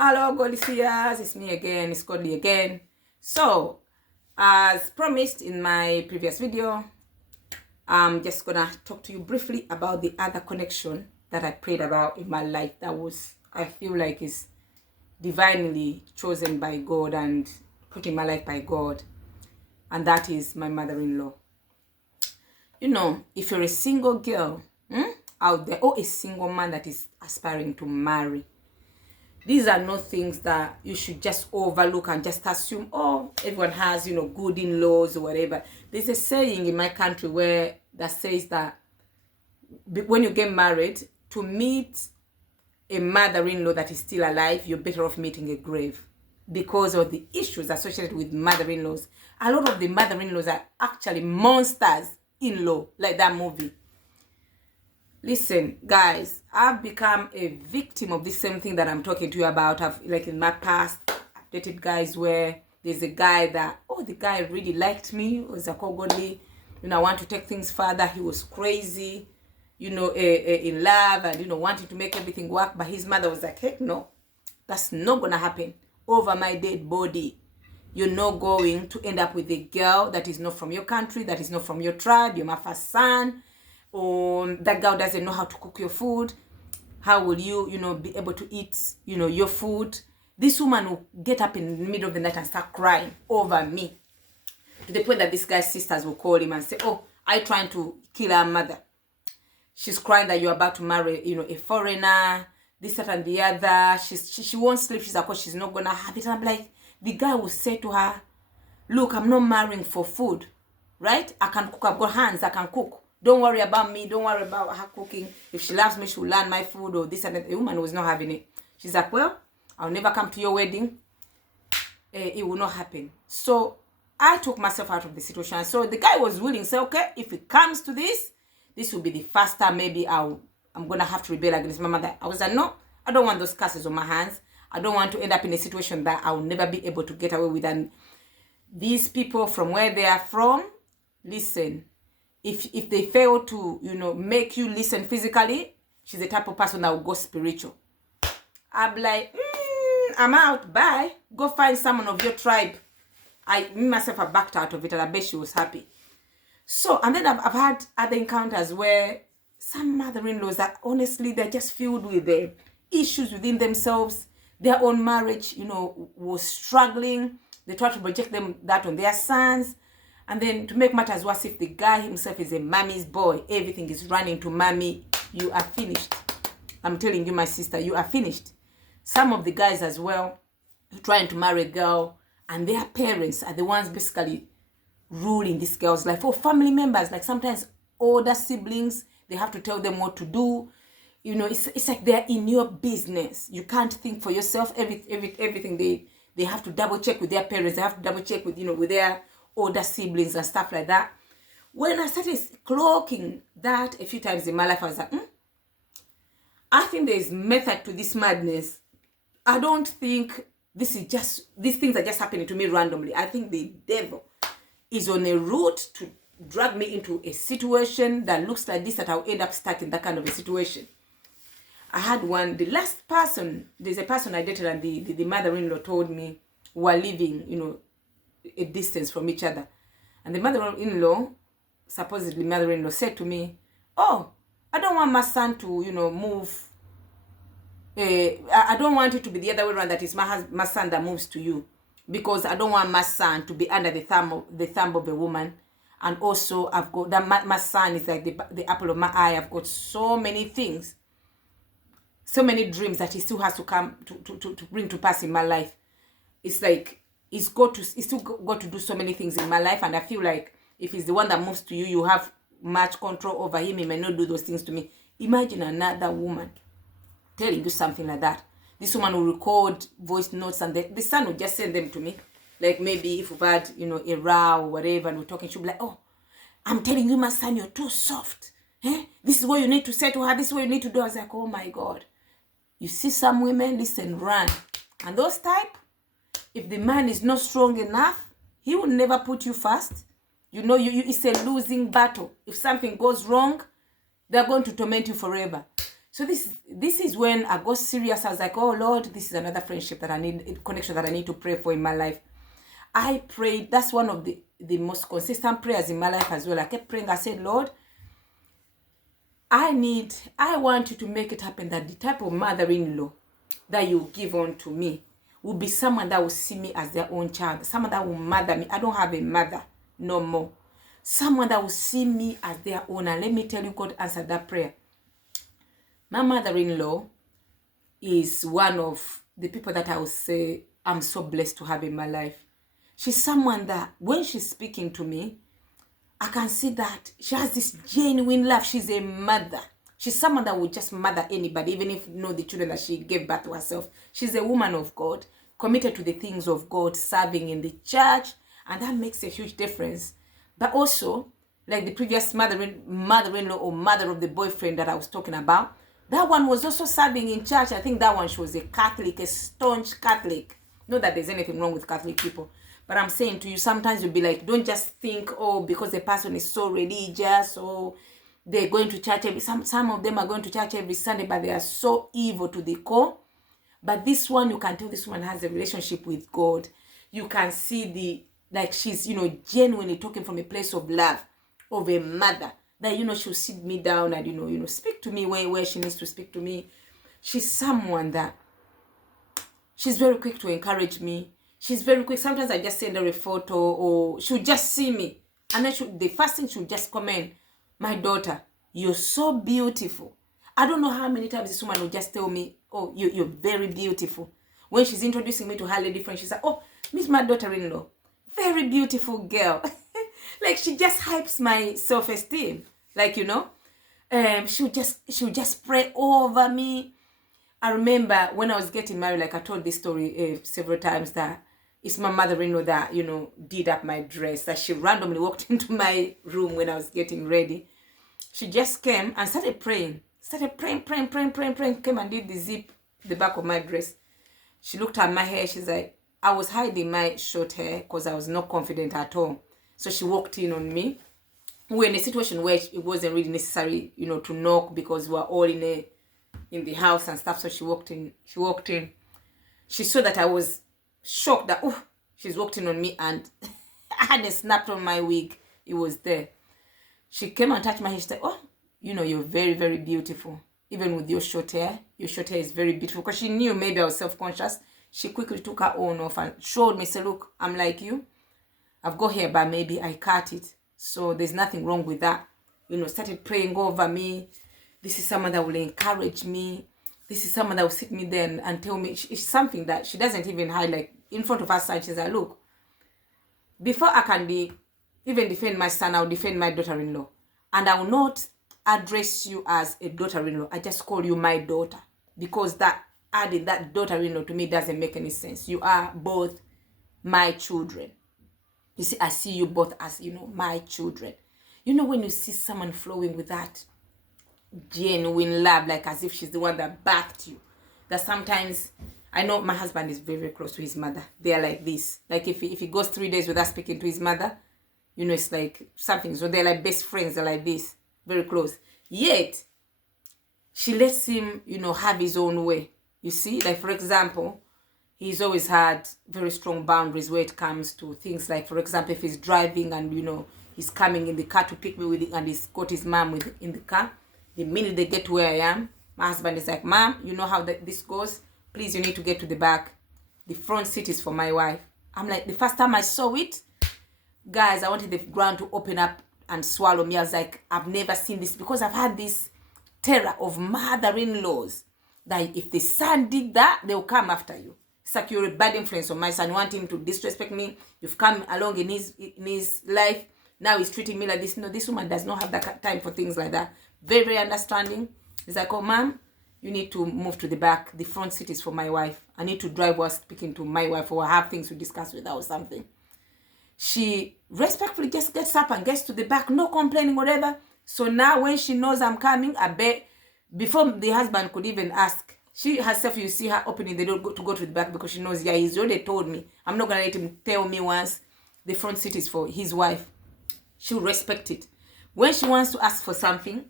Hello, Golisias. It's me again. It's Godly again. So, as promised in my previous video, I'm just gonna talk to you briefly about the other connection that I prayed about in my life that I feel like is divinely chosen by God and put in my life by God, and that is my mother-in-law. You know, if you're a single girl out there, or a single man that is aspiring to marry, these are not things that you should just overlook and just assume, oh, everyone has, good in-laws or whatever. There's a saying in my country that says that when you get married, to meet a mother-in-law that is still alive, you're better off meeting a grave, because of the issues associated with mother-in-laws. A lot of the mother-in-laws are actually monsters-in-law, like that movie. Listen, guys, I've become a victim of this same thing that I'm talking to you about. Like in my past, I've dated guys where there's a guy that, the guy really liked me, was a Kogoli, I want to take things further. He was crazy, in love and, wanting to make everything work. But his mother was like, heck no, that's not going to happen. Over my dead body. You're not going to end up with a girl that is not from your country, that is not from your tribe. You're my first son. Or that girl doesn't know how to cook your food. How will you, be able to eat, your food? This woman will get up in the middle of the night and start crying over me. To the point that this guy's sisters will call him and say, oh, I'm trying to kill her mother. She's crying that you're about to marry, a foreigner, this, that, and the other. She won't sleep. She's like, oh, she's not going to have it. And I'm like, the guy will say to her, look, I'm not marrying for food, right? I can cook. I've got hands. I can cook. Don't worry about me. Don't worry about her cooking. If she loves me, she will learn my food or this and that. The woman was not having it. She's like, well, I'll never come to your wedding. It will not happen. So I took myself out of the situation. So the guy was willing to say, okay, if it comes to this will be the first time maybe I'm going to have to rebel against my mother. I was like, no, I don't want those curses on my hands. I don't want to end up in a situation that I will never be able to get away with. And these people, from where they are from, listen, if they fail to, make you listen physically, she's the type of person that will go spiritual. I'm like, I'm out, bye. Go find someone of your tribe. Me myself, I backed out of it, and I bet she was happy. So, and then I've had other encounters where some mother-in-laws that honestly, they're just filled with the issues within themselves. Their own marriage, was struggling. They try to project that on their sons. And then to make matters worse, if the guy himself is a mommy's boy, everything is running to mommy, you are finished. I'm telling you, my sister, you are finished. Some of the guys as well, trying to marry a girl, and their parents are the ones basically ruling this girl's life. Or family members, like sometimes older siblings, they have to tell them what to do. It's like they're in your business. You can't think for yourself. Everything they have to double check with their parents. They have to double check with, with their older siblings and stuff like that. When I started clocking that a few times in my life, I was like, I think there's method to this madness. I don't think these things are just happening to me randomly. I think the devil is on a route to drag me into a situation that looks like this, that I'll end up stuck in that kind of a situation. I had the last person, there's a person I dated, and the mother-in-law told me we're living, a distance from each other. And the mother-in-law, supposedly mother-in-law, said to me, oh, I don't want my son to, move. I don't want it to be the other way around, that it's my son that moves to you. Because I don't want my son to be under the thumb of a woman. And also, I've got that my son is like the apple of my eye. I've got so many things, so many dreams that he still has to come to bring to pass in my life. It's like he's still got to do so many things in my life, and I feel like if he's the one that moves to you, you have much control over him. He may not do those things to me. Imagine another woman telling you something like that. This woman will record voice notes, and the son will just send them to me. Like maybe if we've had, a row or whatever, and we're talking, she'll be like, oh, I'm telling you, my son, you're too soft. This is what you need to say to her. This is what you need to do. I was like, oh my God. You see some women, listen, run. And those type, if the man is not strong enough, he will never put you first. It's a losing battle. If something goes wrong, they're going to torment you forever. So this is when I got serious. I was like, oh Lord, this is another friendship that I need, connection that I need to pray for in my life. I prayed. That's one of the most consistent prayers in my life as well. I kept praying. I said, Lord, I want you to make it happen that the type of mother-in-law that you give on to me will be someone that will see me as their own child, someone that will mother me. I don't have a mother no more. Someone that will see me as their own. And let me tell you, God answered that prayer. My mother-in-law is one of the people that I would say I'm so blessed to have in my life. She's someone that when she's speaking to me, I can see that she has this genuine love. She's a mother. She's someone that would just mother anybody, even if you know the children that she gave birth to herself. She's a woman of God, committed to the things of God, serving in the church, and that makes a huge difference. But also, like the previous mother-in-law or mother of the boyfriend that I was talking about, that one was also serving in church. I think that one, she was a Catholic, a staunch Catholic. Not that there's anything wrong with Catholic people, but I'm saying to you, sometimes you'll be like, don't just think, oh, because the person is so religious or they're going to church every, some of them are going to church every Sunday, but they are so evil to the core. But this one, you can tell this one has a relationship with God. You can see like she's, genuinely talking from a place of love, of a mother, that, she'll sit me down and, speak to me where she needs to speak to me. She's someone that, she's very quick to encourage me. She's very quick. Sometimes I just send her a photo or she'll just see me. And then the first thing she'll just comment, my daughter, you're so beautiful. I don't know how many times this woman will just tell me, oh, you're very beautiful. When she's introducing me to her lady friend, she's like, oh, Miss my daughter-in-law, very beautiful girl. Like she just hypes my self-esteem. Like, she'll just pray over me. I remember when I was getting married, like I told this story several times, that it's my mother-in-law that, did up my dress, that she randomly walked into my room when I was getting ready. She just came and started praying, came and did the zip, the back of my dress. She looked at my hair. She's like, I was hiding my short hair because I was not confident at all. So she walked in on me. We were in a situation where it wasn't really necessary, to knock because we were all in the house and stuff. So she walked in. She saw that I was shocked that, oh, she's walked in on me, and I hadn't snapped on my wig. It was there. She came and touched my hair. She said, oh, you're very, very beautiful. Even with your short hair is very beautiful. Because she knew maybe I was self-conscious. She quickly took her own off and showed me, said, look, I'm like you. I've got hair, but maybe I cut it. So there's nothing wrong with that. Started praying over me. This is someone that will encourage me. This is someone that will sit me there and tell me. It's something that she doesn't even hide. Like in front of her son, she's like, look, before I can even defend my son, I'll defend my daughter-in-law. And I will not address you as a daughter-in-law. I just call you my daughter. Because that adding that daughter-in-law to me doesn't make any sense. You are both my children. You see, I see you both as, my children. When you see someone flowing with that genuine love, like as if she's the one that birthed you, that sometimes, I know my husband is very, very close to his mother. They are like this. Like if he goes 3 days without speaking to his mother, it's like something. So they're like best friends. They're like this, very close. Yet, she lets him, have his own way. You see, like for example, he's always had very strong boundaries where it comes to things like, for example, if he's driving and, he's coming in the car to pick me with it, and he's got his mom in the car. The minute they get to where I am, my husband is like, Mom, you know how this goes? Please, you need to get to the back. The front seat is for my wife. I'm like, the first time I saw it, guys, I wanted the ground to open up and swallow me. I was like, I've never seen this, because I've had this terror of mother-in-laws that if the son did that, they'll come after you. It's like you're a bad influence on my son. You want him to disrespect me. You've come along in his life. Now he's treating me like this. No, this woman does not have that time for things like that. Very, very understanding. It's like, oh, Mom, you need to move to the back. The front seat is for my wife. I need to drive while speaking to my wife, or I have things to discuss with her or something. She respectfully just gets up and gets to the back, no complaining, whatever. So now when she knows I'm coming, I bet before the husband could even ask, she herself, you see her opening the door to go to the back, because she knows, yeah, he's already told me. I'm not going to let him tell me once the front seat is for his wife. She'll respect it. When she wants to ask for something,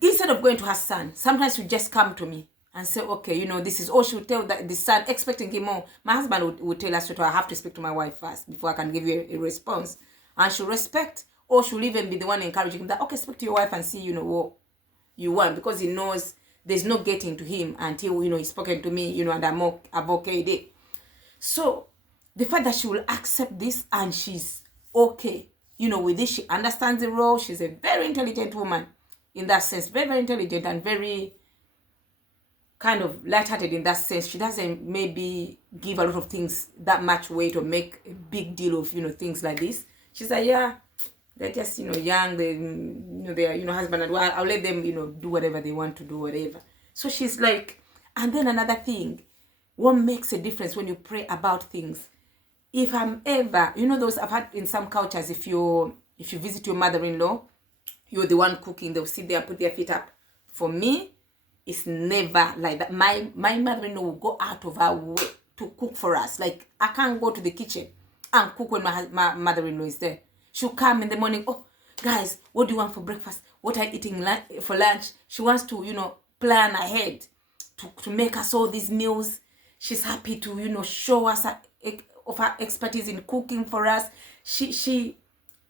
instead of going to her son, sometimes she'll just come to me and say, okay, you know, this is, or she'll tell the son, expecting him more. My husband would tell us, I have to speak to my wife first before I can give you a response. And she'll respect, or she'll even be the one encouraging him that, okay, speak to your wife and see, you know, what you want, because he knows there's no getting to him until, you know, he's spoken to me, you know, and I've okayed it. So the fact that she will accept this and she's okay, you know, with this, she understands the role. She's a very intelligent woman in that sense, very, very intelligent and very kind of lighthearted in that sense. She doesn't maybe give a lot of things that much weight or make a big deal of, you know, things like this. She's like, yeah, they're just, you know, young, they, you know, they're, you know, husband and wife, I'll let them, you know, do whatever they want to do, whatever. So she's like, and then another thing, what makes a difference when you pray about things, if I'm ever, you know, those I've had in some cultures, if you visit your mother-in-law, you're the one cooking, they'll sit there and put their feet up. For me, it's never like that. My mother-in-law will go out of her way to cook for us. Like, I can't go to the kitchen and cook when my mother-in-law is there. She'll come in the morning, oh, guys, what do you want for breakfast? What are you eating for lunch? She wants to, you know, plan ahead to make us all these meals. She's happy to, you know, show us of her expertise in cooking for us. She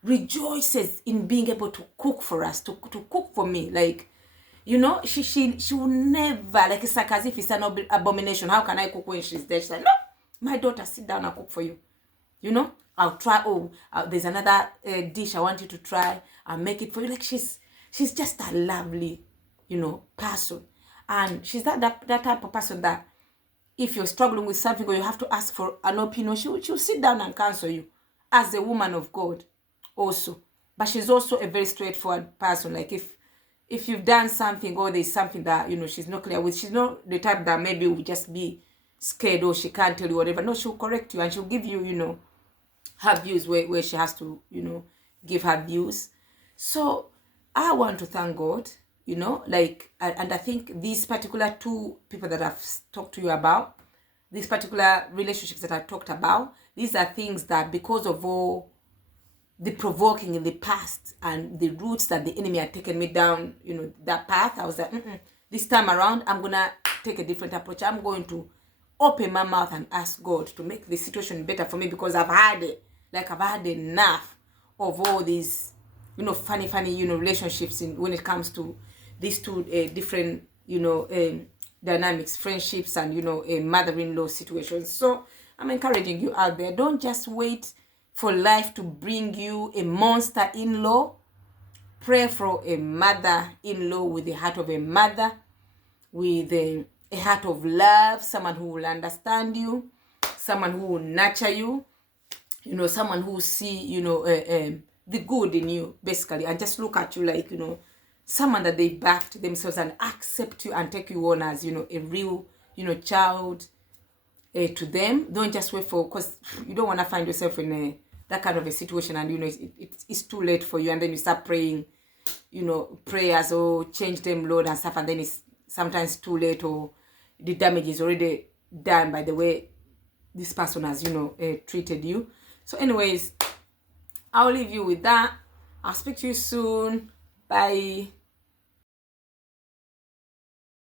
rejoices in being able to cook for us, to cook for me. Like, you know, she will never, like, it's like as if it's an abomination. How can I cook when she's there? She's like, no, my daughter, sit down and cook for you. You know, I'll try. Oh, there's another dish I want you to try. I'll make it for you. Like, she's just a lovely, you know, person. And she's that type of person that if you're struggling with something or you have to ask for an opinion, she'll sit down and counsel you as a woman of God also. But she's also a very straightforward person. Like, if you've done something or there's something that, you know, she's not clear with, she's not the type that maybe will just be scared or she can't tell you whatever. No, she'll correct you and she'll give you, you know, her views where she has to, you know, give her views. So I want to thank God, you know, like, and I think these particular two people that I've talked to you about, these particular relationships that I talked about, these are things that because of all the provoking in the past and the roots that the enemy had taken me down, you know, that path, I was like, this time around, I'm going to take a different approach. I'm going to open my mouth and ask God to make the situation better for me, because I've had it. Like, I've had enough of all these, you know, funny, you know, relationships when it comes to these two different, you know, dynamics, friendships and, you know, mother-in-law situations. So I'm encouraging you out there, don't just wait for life to bring you a monster-in-law. Pray for a mother-in-law with the heart of a mother, with a heart of love, someone who will understand you, someone who will nurture you, you know, someone who will see, you know, the good in you, basically, and just look at you like, you know, someone that they backed themselves and accept you and take you on as, you know, a real, you know, child to them. Don't just wait for, because you don't want to find yourself in that kind of a situation and, you know, it's too late for you, and then you start praying, you know, prayers or change them, Lord, and stuff, and then it's sometimes too late, or the damage is already done by the way this person has, you know, treated you. So anyways, I'll leave you with that. I'll speak to you soon. Bye.